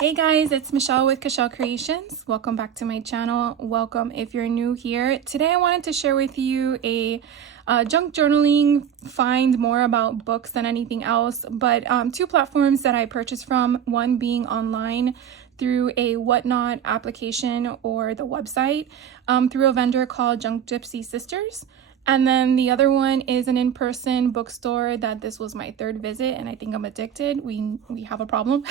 Hey guys, it's Michelle with Cashel Creations. Welcome back to my channel. Welcome if you're new here. Today I wanted to share with you a junk journaling find more about books than anything else, but two platforms that I purchased from, one being online through a Whatnot application or the website through a vendor called Junk Gypsy Sisters. And then the other one is an in-person bookstore that this was my third visit and I think I'm addicted. We have a problem.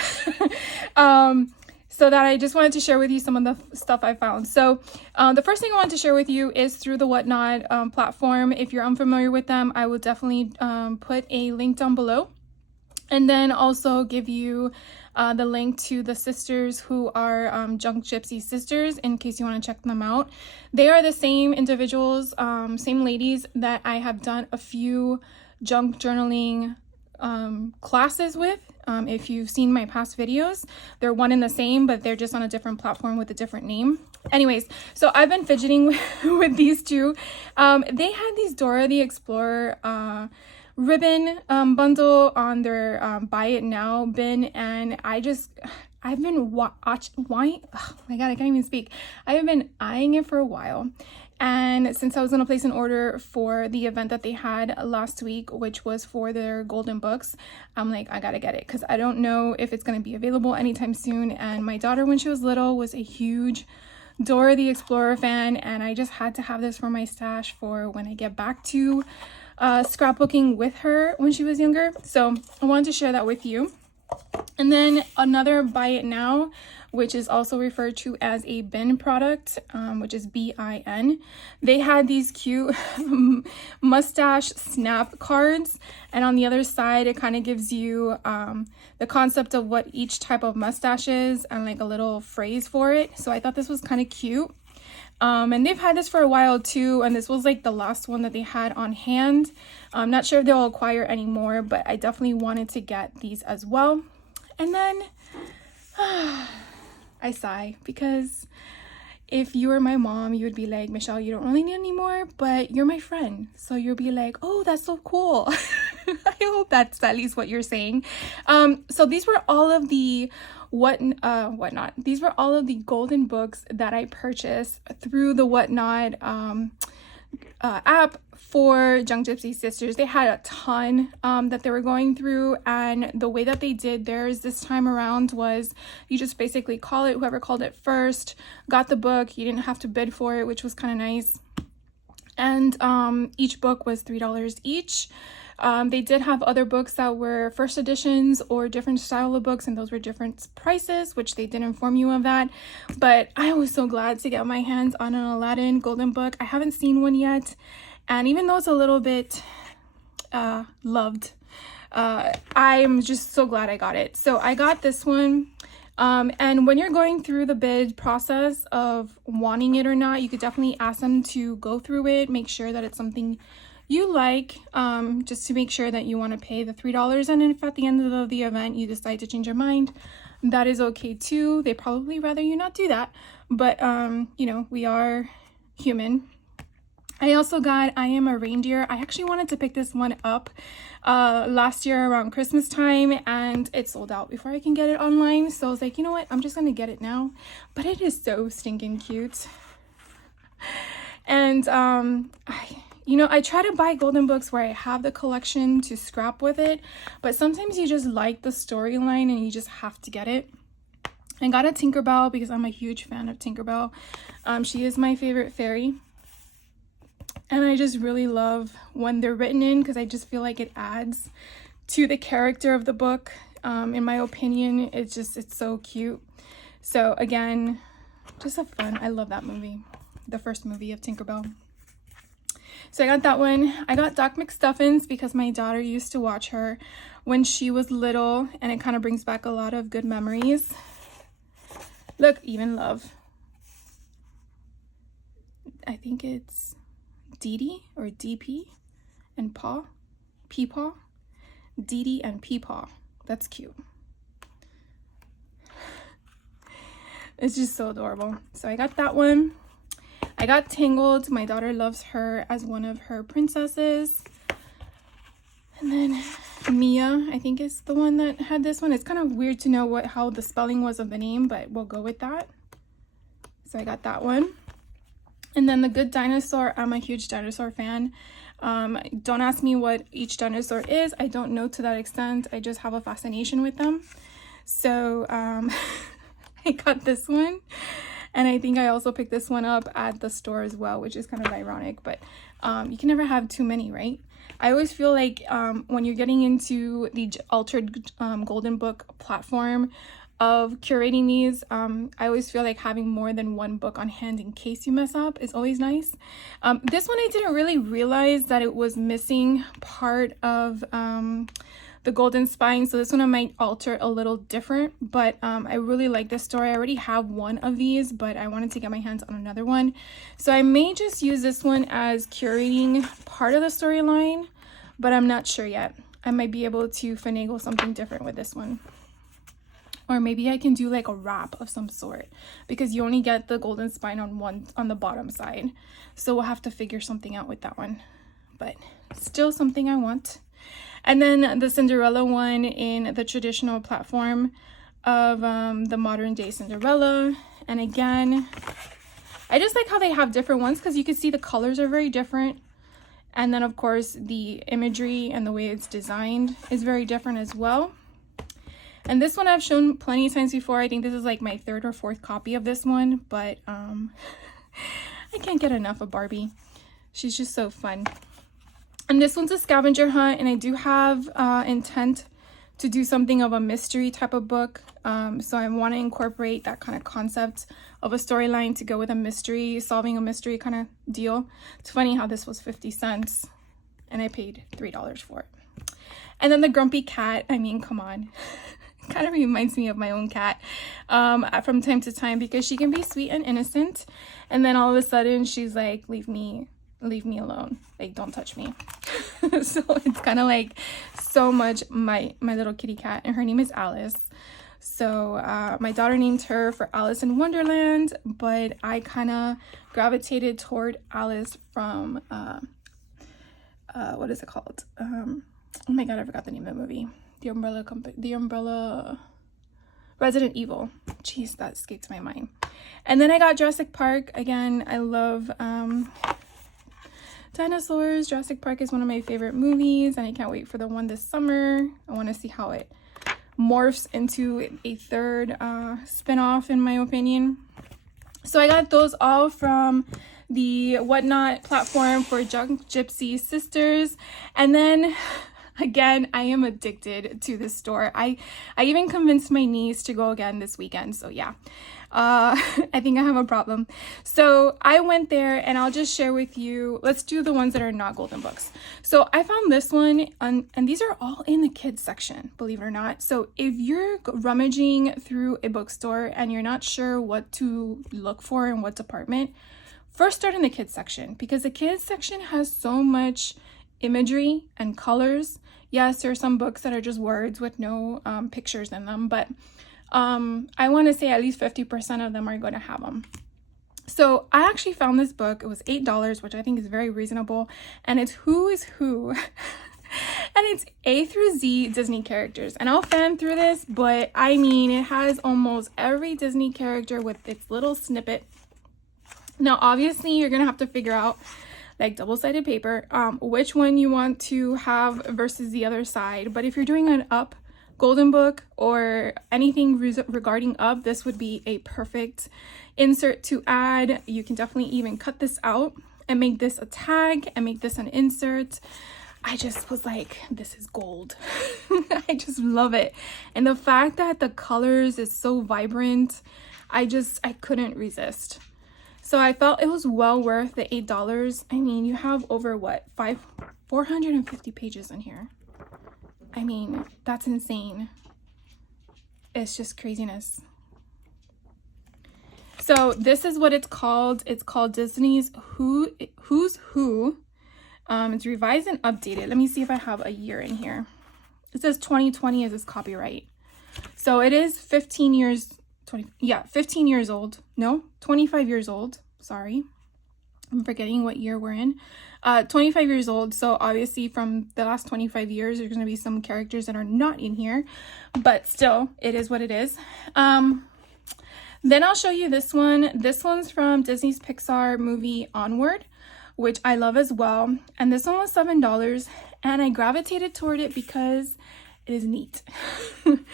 So that I just wanted to share with you some of the stuff I found. So the first thing I want to share with you is through the Whatnot platform. If you're unfamiliar with them, I will definitely put a link down below. And then also give you the link to the sisters who are Junk Gypsy Sisters in case you want to check them out. They are the same individuals, same ladies that I have done a few junk journaling classes with. If you've seen my past videos, they're one and the same, but they're just on a different platform with a different name. Anyways, so I've been fidgeting with these two. They had these Dora the Explorer ribbon bundle on their buy it now bin, and I've been oh my god, I can't even speak. I have been eyeing it for a while, and since I was gonna place an order for the event that they had last week, which was for their golden books, I'm like, I gotta get it because I don't know if it's gonna be available anytime soon. And my daughter, when she was little, was a huge Dora the Explorer fan, and I just had to have this for my stash for when I get back to scrapbooking with her when she was younger. So I wanted to share that with you. And then another buy it now, which is also referred to as a bin product, which is BIN. They had these cute mustache snap cards, and on the other side it kind of gives you the concept of what each type of mustache is and like a little phrase for it. So I thought this was kind of cute. And they've had this for a while too, and this was like the last one that they had on hand. I'm not sure if they'll acquire any more, but I definitely wanted to get these as well. And then I sigh because if you were my mom, you would be like, Michelle, you don't really need any more, but you're my friend, so you'll be like, oh, that's so cool. I hope that's at least what you're saying. So these were all of the Whatnot. These were all of the golden books that I purchased through the Whatnot app for Junk Gypsy Sisters. They had a ton that they were going through, and the way that they did theirs this time around was you just basically call it, whoever called it first got the book. You didn't have to bid for it, which was kind of nice. And each book was $3 each. They did have other books that were first editions or different style of books, and those were different prices, which they did inform you of that. But I was so glad to get my hands on an Aladdin golden book. I haven't seen one yet, and even though it's a little bit loved, I'm just so glad I got it. So I got this one. And when you're going through the bid process of wanting it or not, you could definitely ask them to go through it, make sure that it's something you like, just to make sure that you want to pay the $3. And if at the end of the event you decide to change your mind, that is okay too. They probably rather you not do that, but you know, we are human. I also got I Am a Reindeer. I actually wanted to pick this one up last year around Christmas time, and it sold out before I can get it online. So I was like, you know what, I'm just gonna get it now. But it is so stinking cute. And I try to buy golden books where I have the collection to scrap with it, but sometimes you just like the storyline and you just have to get it. I got a Tinkerbell because I'm a huge fan of Tinkerbell. She is my favorite fairy. And I just really love when they're written in because I just feel like it adds to the character of the book. In my opinion, it's so cute. So again, just a fun, I love that movie, the first movie of Tinkerbell. So I got that one. I got Doc McStuffins because my daughter used to watch her when she was little, and it kind of brings back a lot of good memories. Look, Even Love. I think it's Dee Dee or DP and Paw. Peepaw. Dee Dee and Peepaw. That's cute. It's just so adorable. So I got that one. I got Tangled. My daughter loves her as one of her princesses. And then Mia, I think, is the one that had this one. It's kind of weird to know how the spelling was of the name, but we'll go with that. So I got that one. And then The Good Dinosaur. I'm a huge dinosaur fan. Don't ask me what each dinosaur is. I don't know to that extent. I just have a fascination with them. So I got this one. And I think I also picked this one up at the store as well, which is kind of ironic. But you can never have too many, right? I always feel like when you're getting into the Altered Golden Book platform of curating these, I always feel like having more than one book on hand in case you mess up is always nice. This one I didn't really realize that it was missing part of the golden spine, so this one I might alter a little different, but I really like this story. I already have one of these, but I wanted to get my hands on another one, so I may just use this one as curating part of the storyline, but I'm not sure yet. I might be able to finagle something different with this one, or maybe I can do like a wrap of some sort, because you only get the golden spine on the bottom side, so we'll have to figure something out with that one, but still something I want. And then the Cinderella one in the traditional platform of the modern day Cinderella. And again, I just like how they have different ones because you can see the colors are very different. And then of course the imagery and the way it's designed is very different as well. And this one I've shown plenty of times before. I think this is like my third or fourth copy of this one, but I can't get enough of Barbie. She's just so fun. And this one's a scavenger hunt, and I do have intent to do something of a mystery type of book. So I want to incorporate that kind of concept of a storyline to go with a mystery, solving a mystery kind of deal. It's funny how this was 50 cents and I paid $3 for it. And then the Grumpy Cat, I mean, come on. Kind of reminds me of my own cat from time to time, because she can be sweet and innocent, and then all of a sudden she's like, leave me alone, like don't touch me. So it's kind of like so much my little kitty cat, and her name is Alice. So my daughter named her for Alice in Wonderland, but I kind of gravitated toward Alice from what is it called, oh my god, I forgot the name of the movie, the Umbrella Resident Evil. Jeez, that escaped my mind. And then I got Jurassic Park. Again, I love dinosaurs. Jurassic Park is one of my favorite movies, and I can't wait for the one this summer. I want to see how it morphs into a third spin-off, in my opinion. So I got those all from the Whatnot platform for Junk Gypsy Sisters. And then again, I am addicted to this store. I even convinced my niece to go again this weekend. So yeah, I think I have a problem. So I went there, and I'll just share with you. Let's do the ones that are not golden books. So I found this one, and these are all in the kids section, believe it or not. So if you're rummaging through a bookstore and you're not sure what to look for in what department, first start in the kids section, because the kids section has so much imagery and colors. Yes, there are some books that are just words with no pictures in them, but I want to say at least 50% of them are going to have them. So I actually found this book. It was $8, which I think is very reasonable, and it's Who is Who. And it's A through Z Disney characters, and I'll fan through this, but I mean, it has almost every Disney character with its little snippet. Now obviously you're gonna have to figure out, like double-sided paper, which one you want to have versus the other side. But if you're doing an Up golden book or anything regarding Up, this would be a perfect insert to add. You can definitely even cut this out and make this a tag and make this an insert. I just was like, this is gold. I just love it. And the fact that the colors is so vibrant, I couldn't resist. So I felt it was well worth the $8. I mean, you have over what, 450 pages in here. I mean, that's insane. It's just craziness. So this is what it's called. It's called Disney's Who's Who. It's revised and updated. Let me see if I have a year in here. It says 2020 is its copyright. So it is 15 years old. No, 25 years old. Sorry. I'm forgetting what year we're in. 25 years old. So obviously from the last 25 years, there's going to be some characters that are not in here, but still it is what it is. Then I'll show you this one. This one's from Disney's Pixar movie Onward, which I love as well. And this one was $7 and I gravitated toward it because it is neat. When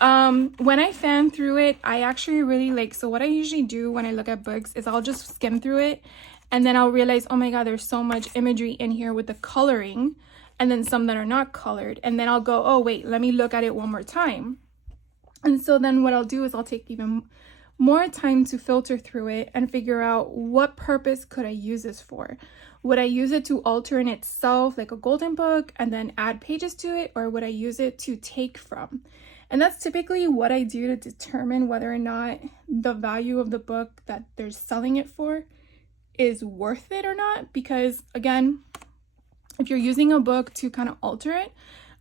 I fan through it, I actually really like, so what I usually do when I look at books is I'll just skim through it and then I'll realize, oh my God, there's so much imagery in here with the coloring and then some that are not colored. And then I'll go, oh wait, let me look at it one more time. And so then what I'll do is I'll take even more time to filter through it and figure out what purpose could I use this for. Would I use it to alter in itself like a golden book and then add pages to it, or would I use it to take from? And that's typically what I do to determine whether or not the value of the book that they're selling it for is worth it or not. Because again, if you're using a book to kind of alter it,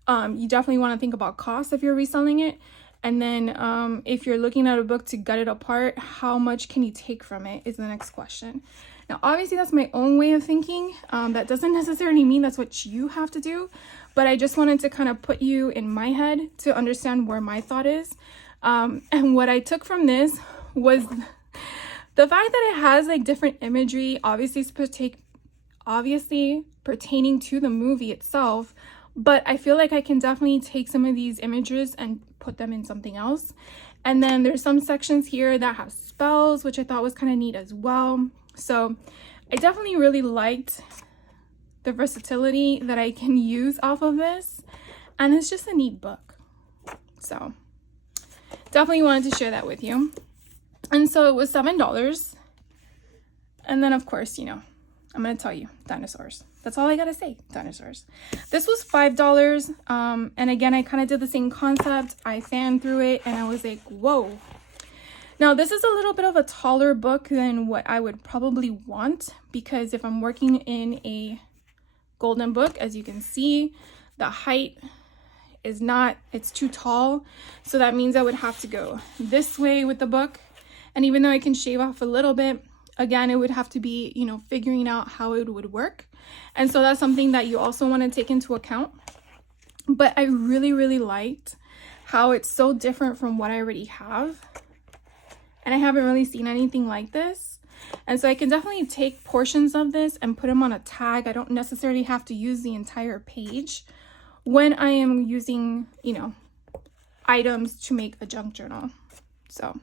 you definitely want to think about cost if you're reselling it. And then if you're looking at a book to gut it apart, how much can you take from it is the next question. Now, obviously, that's my own way of thinking. That doesn't necessarily mean that's what you have to do, but I just wanted to kind of put you in my head to understand where my thought is. And what I took from this was the fact that it has like different imagery, obviously pertaining to the movie itself, but I feel like I can definitely take some of these images and put them in something else. And then there's some sections here that have spells, which I thought was kind of neat as well. So I definitely really liked the versatility that I can use off of this, and it's just a neat book. So definitely wanted to share that with you. And so it was $7. And then of course, you know, I'm gonna tell you, dinosaurs. That's all I gotta say, dinosaurs. This was $5. And again, I kind of did the same concept. I fanned through it and I was like, whoa. Now this is a little bit of a taller book than what I would probably want, because if I'm working in a golden book, as you can see, the height is not, it's too tall. So that means I would have to go this way with the book. And even though I can shave off a little bit, again, it would have to be, you know, figuring out how it would work. And so that's something that you also want to take into account. But I really, really liked how it's so different from what I already have. And I haven't really seen anything like this. And so I can definitely take portions of this and put them on a tag. I don't necessarily have to use the entire page when I am using, you know, items to make a junk journal. So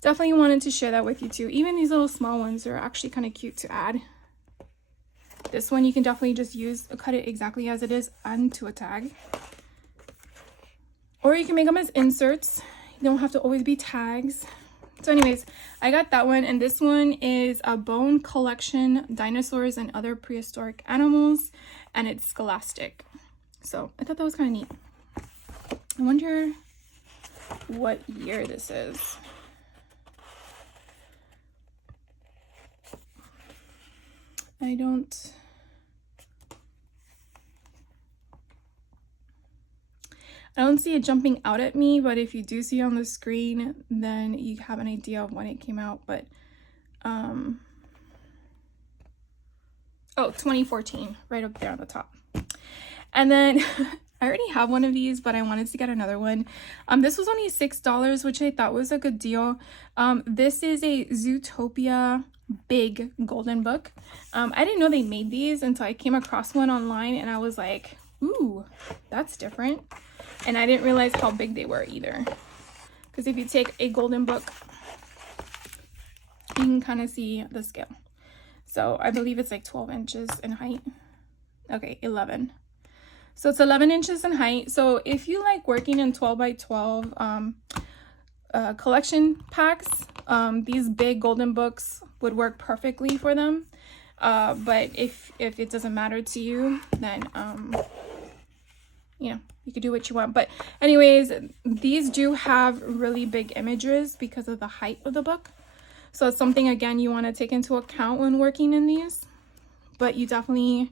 definitely wanted to share that with you too. Even these little small ones are actually kind of cute to add. This one you can definitely just cut it exactly as it is onto a tag. Or you can make them as inserts. You don't have to always be tags. So anyways, I got that one, and this one is a bone collection, dinosaurs and other prehistoric animals, and it's Scholastic. So I thought that was kind of neat. I wonder what year this is. I don't see it jumping out at me, but if you do see on the screen, then you have an idea of when it came out. But oh, 2014, right up there on the top. And then I already have one of these, but I wanted to get another one. This was only $6, which I thought was a good deal. This is a Zootopia big golden book. I didn't know they made these until I came across one online, and I was like, ooh, that's different. And I didn't realize how big they were either. Because if you take a golden book, you can kind of see the scale. So I believe it's like 12 inches in height. Okay, 11. So it's 11 inches in height. So if you like working in 12 by 12 collection packs, these big golden books would work perfectly for them. But if it doesn't matter to you, then you know, you could do what you want. But anyways, these do have really big images because of the height of the book. So it's something, again, you want to take into account when working in these. But you definitely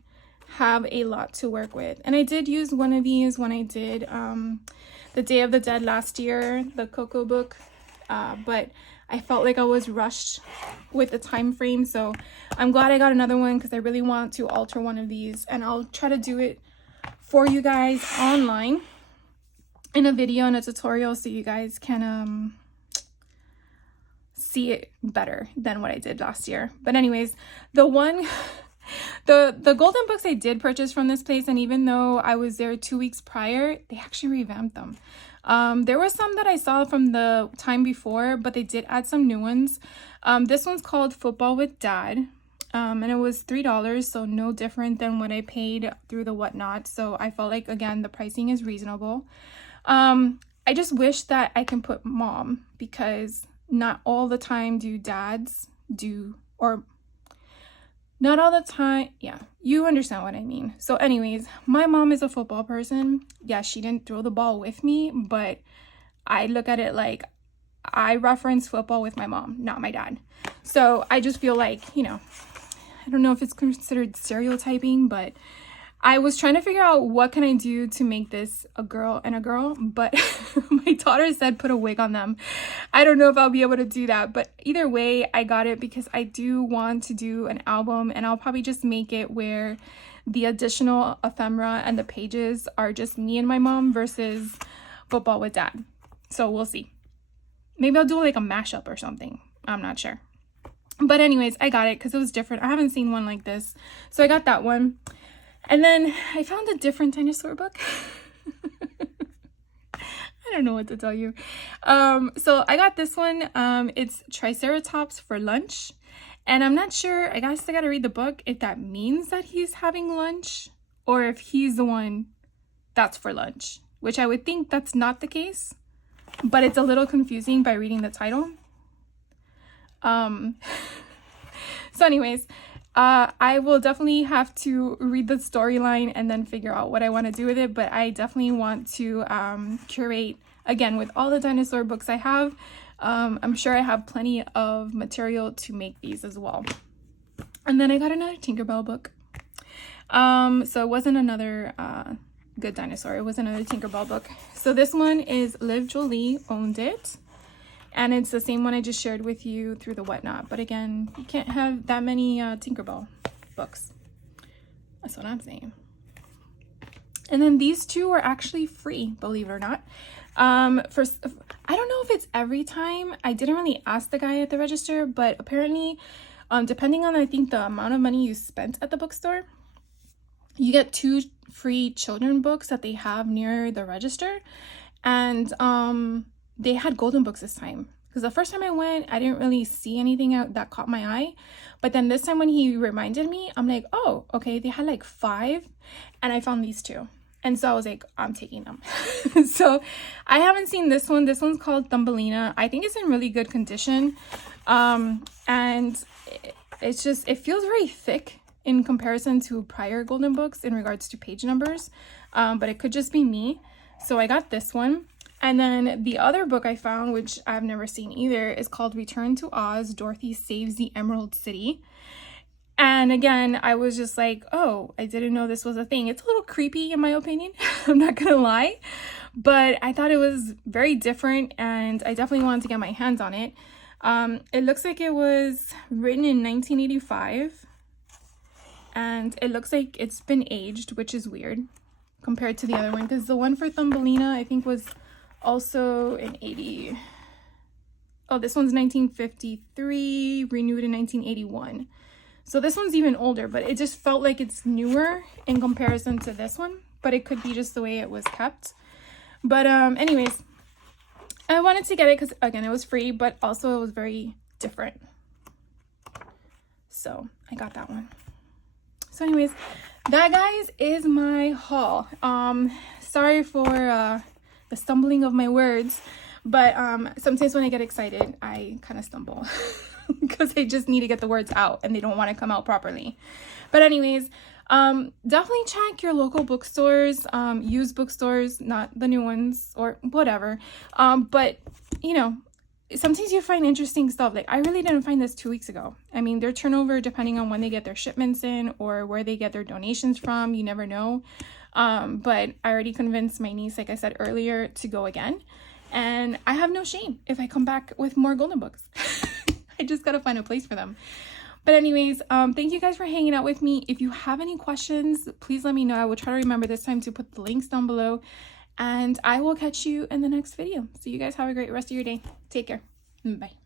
have a lot to work with. And I did use one of these when I did the Day of the Dead last year, the Coco book. but I felt like I was rushed with the time frame. So I'm glad I got another one because I really want to alter one of these, and I'll try to do it for you guys online in a video and a tutorial so you guys can see it better than what I did last year. But anyways, the golden books I did purchase from this place, and even though I was there 2 weeks prior, they actually revamped them. There were some that I saw from the time before, but they did add some new ones. This one's called Football with Dad, and it was $3, so no different than what I paid through the Whatnot. So I felt like, again, the pricing is reasonable. I just wish that I can put mom, because not all the time do dads do, or not all the time. Yeah, you understand what I mean. So anyways, my mom is a football person. Yeah, she didn't throw the ball with me, but I look at it like I reference football with my mom, not my dad. So I just feel like, you know, I don't know if it's considered stereotyping, but I was trying to figure out what can I do to make this a girl and a girl, but my daughter said put a wig on them. I don't know if I'll be able to do that, but either way, I got it because I do want to do an album, and I'll probably just make it where the additional ephemera and the pages are just me and my mom versus Football with Dad. So we'll see. Maybe I'll do like a mashup or something. I'm not sure. But anyways, I got it because it was different. I haven't seen one like this. So I got that one. And then I found a different dinosaur book. I don't know what to tell you. So I got this one. It's Triceratops for lunch. And I'm not sure, I guess I gotta read the book, if that means that he's having lunch or if he's the one that's for lunch, which I would think that's not the case, but it's a little confusing by reading the title. So anyways, I will definitely have to read the storyline and then figure out what I want to do with it, but I definitely want to curate, again, with all the dinosaur books I have. I'm sure I have plenty of material to make these as well. And then I got another Tinkerbell book. So it wasn't another Good Dinosaur, it was another Tinkerbell book. So this one is Liv Jolie Owned It. And it's the same one I just shared with you through the Whatnot. But again, you can't have that many Tinkerbell books. That's what I'm saying. And then these two were actually free, believe it or not. I don't know if it's every time. I didn't really ask the guy at the register, but apparently, depending on, I think, the amount of money you spent at the bookstore, you get 2 free children books that they have near the register. And they had golden books this time, because the first time I went, I didn't really see anything out that caught my eye. But then this time when he reminded me, I'm like, oh, okay, they had like 5, and I found these 2. And so I was like, I'm taking them. So I haven't seen this one. This one's called Thumbelina. I think it's in really good condition. And it's just, it feels very thick in comparison to prior golden books in regards to page numbers. But it could just be me. So I got this one. And then the other book I found, which I've never seen either, is called Return to Oz, Dorothy Saves the Emerald City. And again, I was just like, oh, I didn't know this was a thing. It's a little creepy in my opinion, I'm not gonna lie. But I thought it was very different, and I definitely wanted to get my hands on it. It looks like it was written in 1985. And it looks like it's been aged, which is weird compared to the other one. Because the one for Thumbelina, I think, was also in 80. Oh, this one's 1953, renewed in 1981. So this one's even older, but it just felt like it's newer in comparison to this one. But it could be just the way it was kept. But anyways, I wanted to get it because, again, it was free, but also it was very different. So I got that one. So anyways, that, guys, is my haul. Sorry for the stumbling of my words, but sometimes when I get excited, I kind of stumble because I just need to get the words out and they don't want to come out properly. But anyways, definitely check your local bookstores, used bookstores, not the new ones or whatever. But you know, sometimes you find interesting stuff. Like, I really didn't find this 2 weeks ago. I mean, their turnover, depending on when they get their shipments in or where they get their donations from, you never know. But I already convinced my niece, like I said earlier, to go again. And I have no shame if I come back with more golden books. I just gotta find a place for them. But anyways, thank you guys for hanging out with me. If you have any questions, please let me know. I will try to remember this time to put the links down below. And I will catch you in the next video. So you guys have a great rest of your day. Take care. Bye.